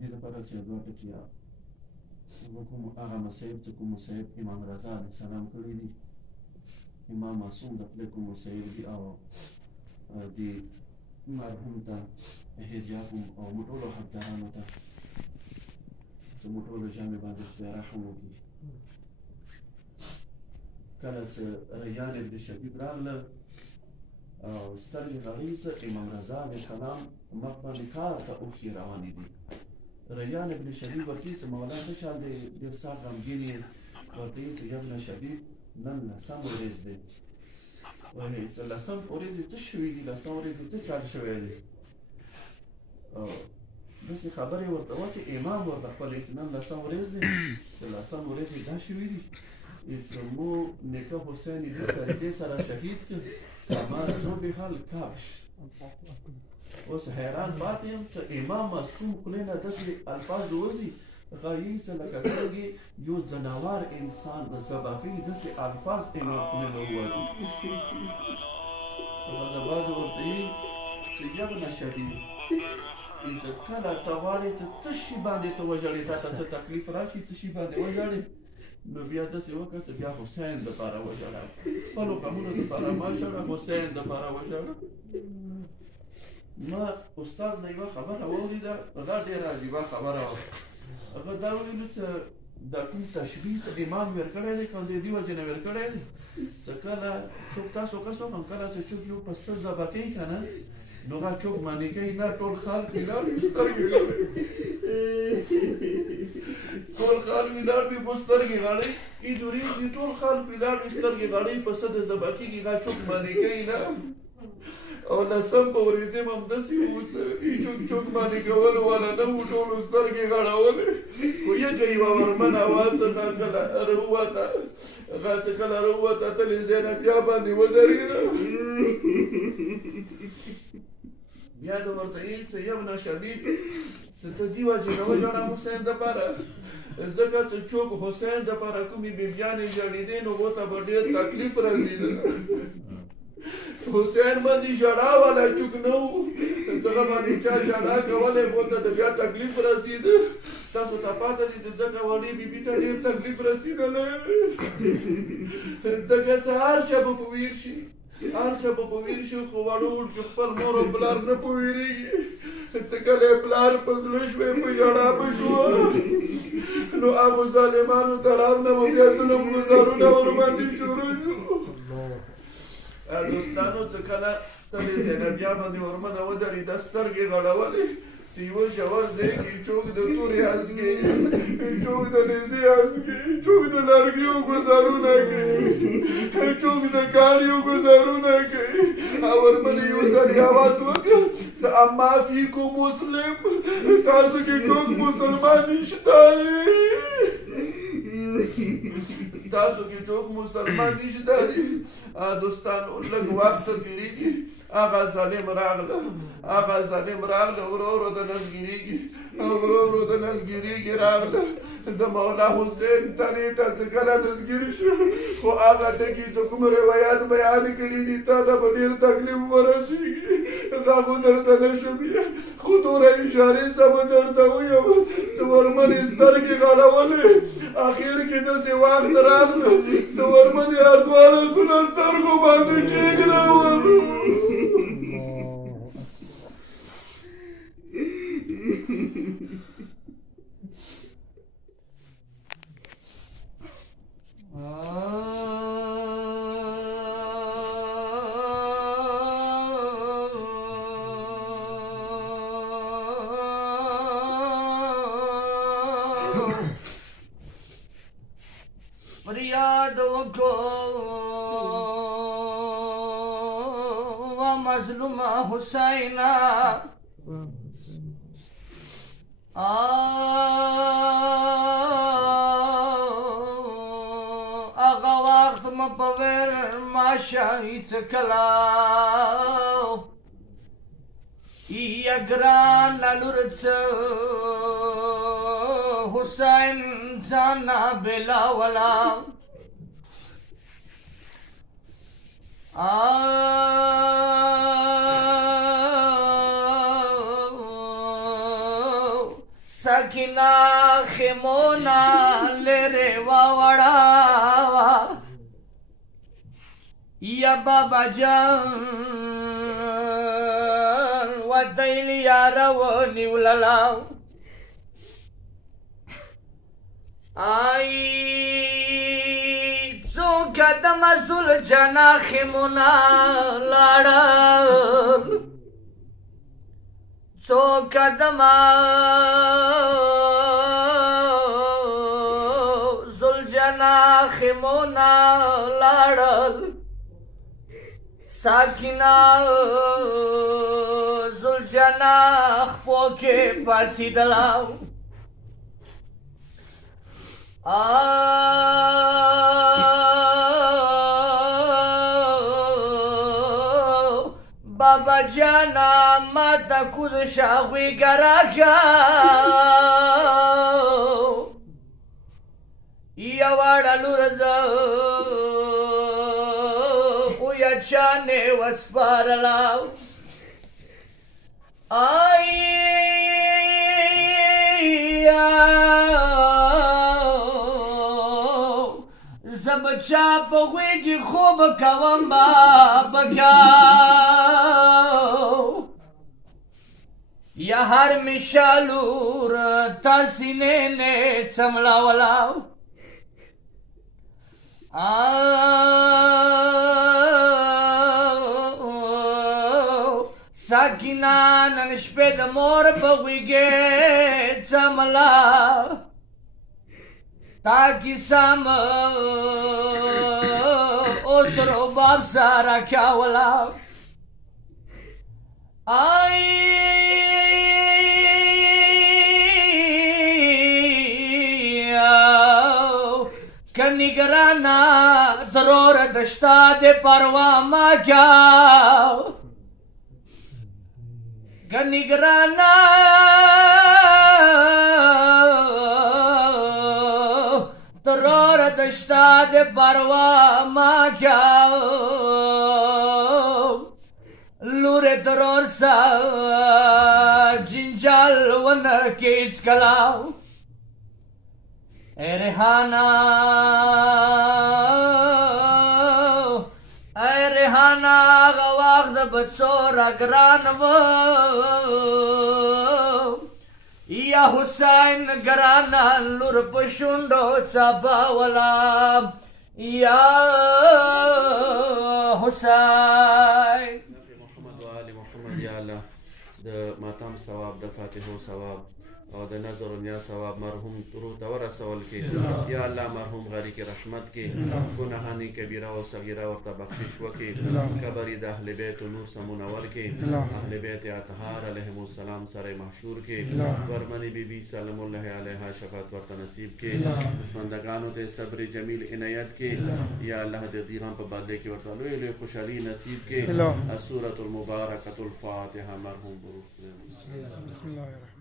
دې لپاره چې دوه ټکي کوم هغه مصیب چې کوم مصیب امام رضا علیه السلام کړی دي، امام معصوم د خپل کوم مصیب دي او دې مرحوم ته هدیه کوم او موږ ټولو حقدارانو ته چې موږ ټولو جامې باندې خدای رحم وکړي. کله چې ریان ابن شبیب راغله او سترګې غړې څه امام رضا علیه السلام مخ باندې کار ته اوښکې روانې دي. ریان ابن شبیب ورته چې مولا څه چل دی، ډېر سخت غمګین یې. ورته یې چې یا ابن شبیب نن لسم ورځ دی، وایي چې لسم ورځې څه شوي دي، لسم ورځې څه چل شوی دی. داسې خبرې ورته وکړې، امام ورته خپل چې نن لسم ورځ دی، چې لسم ورځې دا شوي دي چې مو نیکه حسین دې طریقې سره شهید کړ، کما ذبح الکبش. اوس حیران پاتې یم چې امام معصوم خولې نه داسې الفاظ وځي ښایي چې لکه څرنګه یو ځناور انسان ذبح کوي، داسې الفاظ امام خولې نه ووتي. دا بعضې ورته وایي چې یا ابن شبیب چې کله ته غواړې چې څه شي باندې ته وژاړې، تا ته څه تکلیف راشي څه شي باندې وژاړې، نو بیا داسې وکړه چې بیا حسین دپاره وژاړه، خپلو غمونو دپاره مه ژاړه، حسین دپاره وژاړه. ما استاد نه یوه خبره واورېده، هغه ډېره عجیبه خبره وه. هغه دا ویلو چې دا کوم تشبیه چې امام ورکړی دی که د دې وجې نه ورکړی دی چې کله څوک تاسو کس وکړم کله چې څوک یو پسه ذبح کوي که نه، نو هغه څوک منې کوي نه، ټول خلک ولاړ وي سترګې غړوي، ټول خلک ولاړ وي په سترګې غړوي، ای دوریږي ټول خلک ولاړ وي سترګې غړوي، پسه د ذبح کېږي هغه څوک منې کوي نه. او لسم په ورځې هم همداسې وو چې چوک باندې کولو والا نه وو، ټولو سترګې غړولې، خو یکه یوه ورمنه وه چې دا کله راووته، هغه چې کله راووته تلې ځای نه بیا باندې ودرېده. بیا د ورته ویل چې یا ابن شبیب چې ته دې وجې نه وژاړه حسین دپاره، ځکه چې څوک حسین دپاره کومې بیبیانې ژړېدې نو هغو ته به ډېر تکلیف رسېده. حسین باندې ژړا والا چوک نه و، څنګه باندې چا ژړا کولی هغو ته د بیا تکلیف رسېده. تاسو ته پاته دي چې ځکه وړې بیبي ته ډېر تکلیف رسېدلی، ځکه چې هر چا به په ویر شي، هر چا به په ویر شي، خو وړو وړکي خپل مور او پلار نه په ویرېږي، چې کله یې پلار په زړه شوی په ژړا به شوه، نو هغو ظالمانو طرف نه به بیا ظلم ګزارونه ورباندې شروع شو. دوستانو چې کله تلې زینبیا باندې ورمنه ودرېده، سترګې غړولې چې یوه ژور ځای کې څوک د تورې هسکې، څوک د نیزې هسکې، څوک د لرګیو ګزارونه کوي، څوک د کاڼیو ګزارونه کوي. او ورپسې یو سړي اواز وکړ چې اما فیکم مسلم، تاسو کې څوک مسلمان نشته، تاسو کې څوک مسلمان نشته. دوستانو لږ وخت تېرېږي، هغه ظالم راغله، هغه ظالم راغله، ورو ورو د نسګېرېږي، ورو ورو د نسګېرېږي راغله د مولا حسین تنې ته چې کله نسګېر شو، خو هغه ټکي چې کوم روایات بیان کړي دي تا ته به ډېر تکلیف ورسېږي، هغه خو درته نه شم، خو دوره اشارې څه به درته ویم چې ورمنې سترګې غړولې. اخر کې داسې وخت راغله چې ورمنې هر دواړه سونه سترګو باندې کېږدولو. فریاد وکړو مظلوم حسین، هغه وخت مه په ویر ماشه هېڅ کله یا ګرانه لور څه حسین ځانه بېلوله. ساکینا خیمونا لرے واوڑا یا بابا جان و دیل یارو نیوللاو آئی څو قدم زل جنا خیمونا لاړل څو قدم زل جنا خیمونا لاړل ساکینا زل جنا خپو کې پاسېدلاو بابا جانا ماتا کوز شاغوی گراکا یا وارا لورد او یا چانے وسپارلاو زبچا پا غویگی خوب کوام بابکاو یا هر مشالور تا سینے نے چملاولاو ساکینا ننشپے دا مور پا غویگی چملاو تاکی سام اسرو باب سارا کاولاو کنگرانا درور دشتا دے پروا ما کیاو کنگرانا ترور دشتا دے پروا ما کیاو لور ترور سا جنجال ون کیچ کلاو اے ریحانا غواق دا بچو را گران و یا حسین گرانا لور پشندو چاپاولا یا حسین محمد و آل محمد یا اللہ دا ماتم ثواب دا فاتحو ثواب اور دا نظر و نیا ثواب مرحوم روح دور رسول کے یا اللہ مرحوم غری کی رحمت کے گناہانی کبیرہ و صغیرہ ورطا بخشش وکے قبری دا اہل بیت و نور سمونور کے اہل بیت اطہار علیہم السلام سر محشور کے ورمنی بی بی سلام اللہ علیہ شفاعت ورطا نصیب کے بندگانوں تے صبر جمیل عنایت کے یا اللہ دے دیغان پا بادلے کے ورطا لوئے لوئے خوشحالی نصیب کے السورة المبارکة الفاتحہ مرحوم بروح بسم اللہ الرحمن